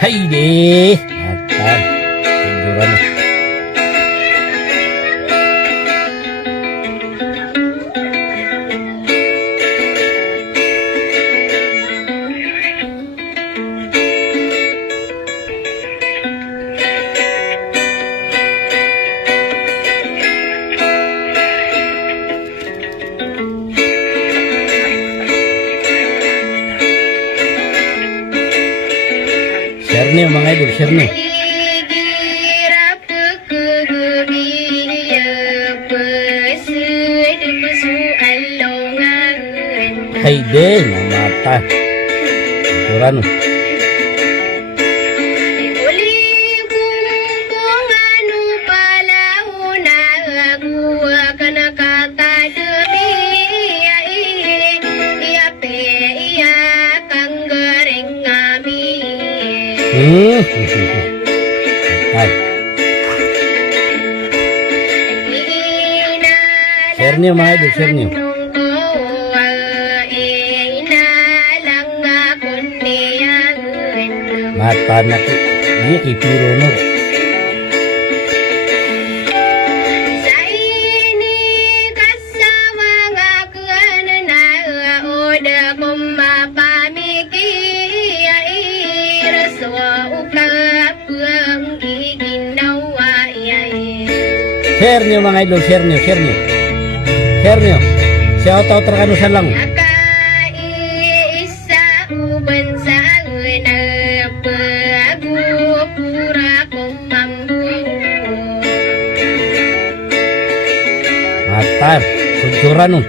Hay deh. Mantap. Tiduran. Share nih mga idol, share nih. Hay deh, mata. Tiduran. Mantap. Share nih mga idol, share nih. Mata na ko. Iya kipiro no. Share niyo mga idol, share niyo, share niyo. Share niyo. Shout out terkanusan lang. Mantap, suncuran no.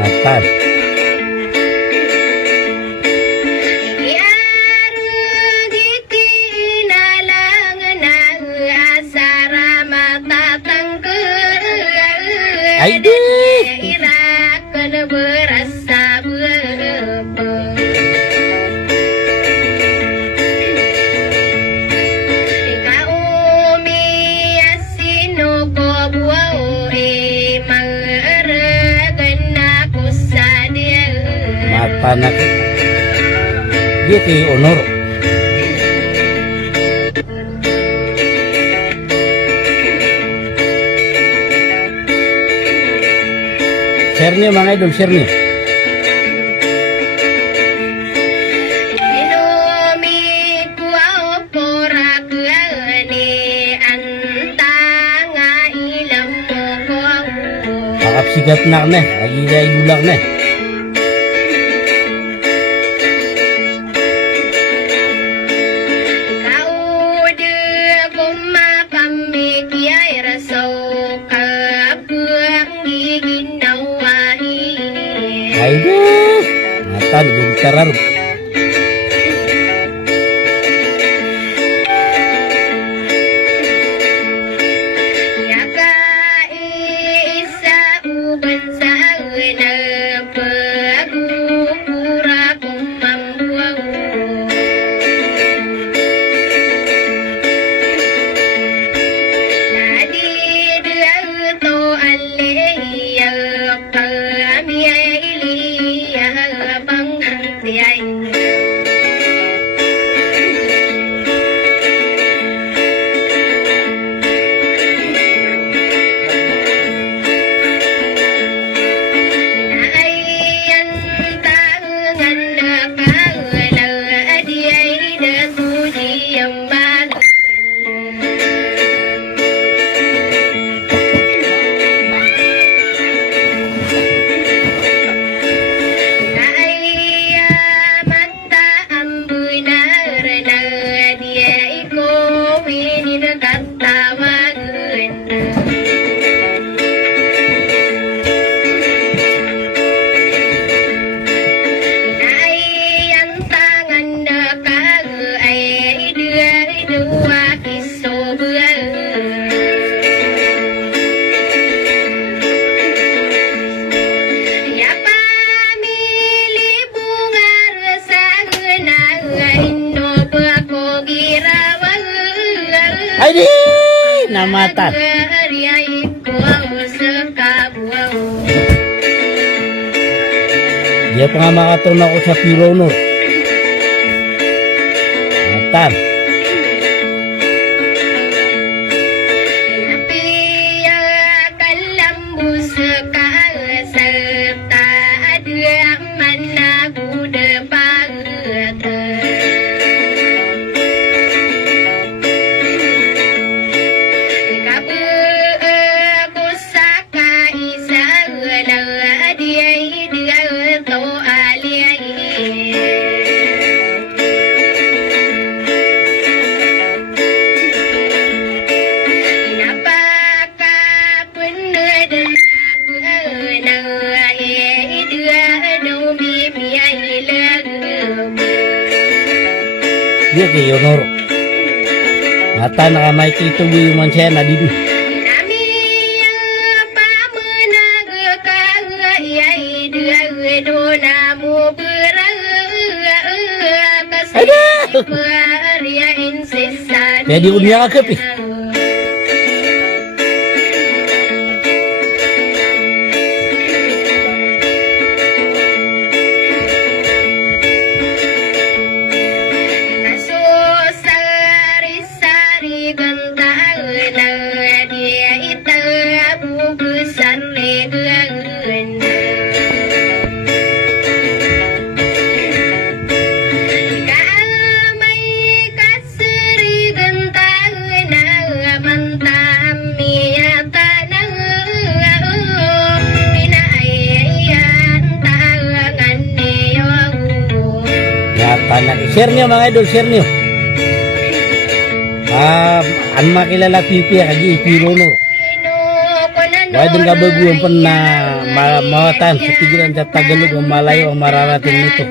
Mantap. Aduh. Mata na ko. Dia kay honor. Share niyo mga idol, share niyo. Pakapsigat na na, lagi na idulak na. Aduh, mata digutaran. Iya. Ay di! Namatan. Dia pa nga makatun ako sa Pironor. Matan. Dia ke Yonoro. Mata nakamay kito man siya na dito. Jadi unia ka pi. Share nyo mga idol, share nyo. Ang makilala pipi kagi Pironor. Wala din kabaguan pa na mawatan sa pigilan sa Tagalog ang malayo ang mararating nito.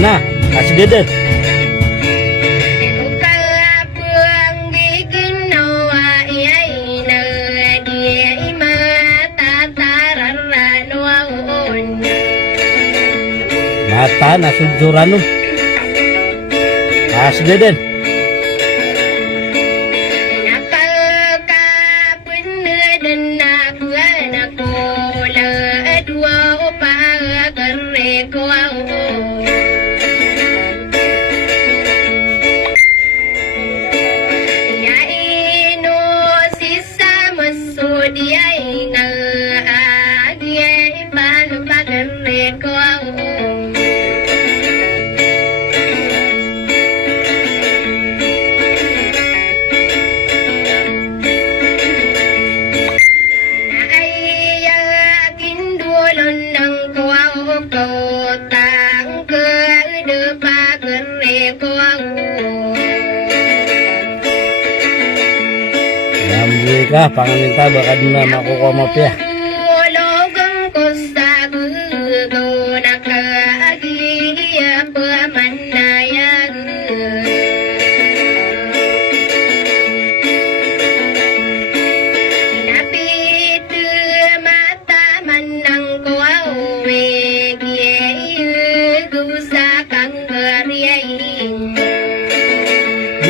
Nah, kasih gede. Mata nasudjuran kasih gede. Ka pangaminta baka di na makukuha mo piya. Ko sa gugo na kaagi pa man na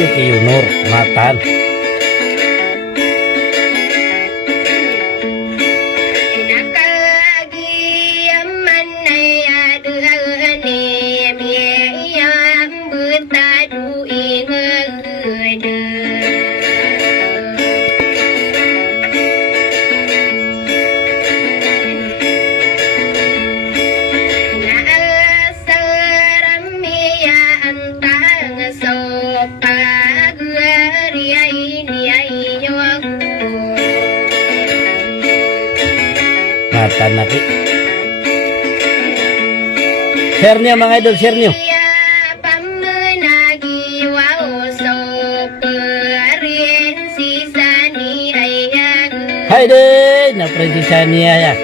video kay Yunor Matan. Matan na ki. Share niyo mga idol, share niyo. Hai deh, na prinsesa niya ya.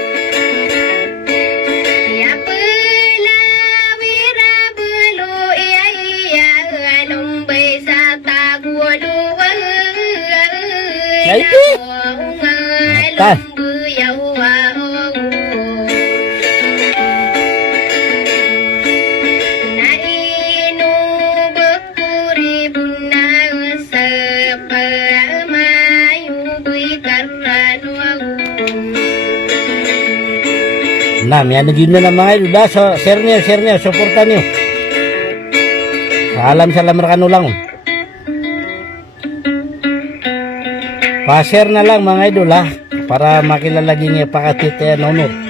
Lagi. Matan. Nah, yan naging na mga idol. So, share niyo, supportan niyo. Salam rekano lang. Pa-share na lang mga idol ha, para makilala din niya pakatita yan, honor.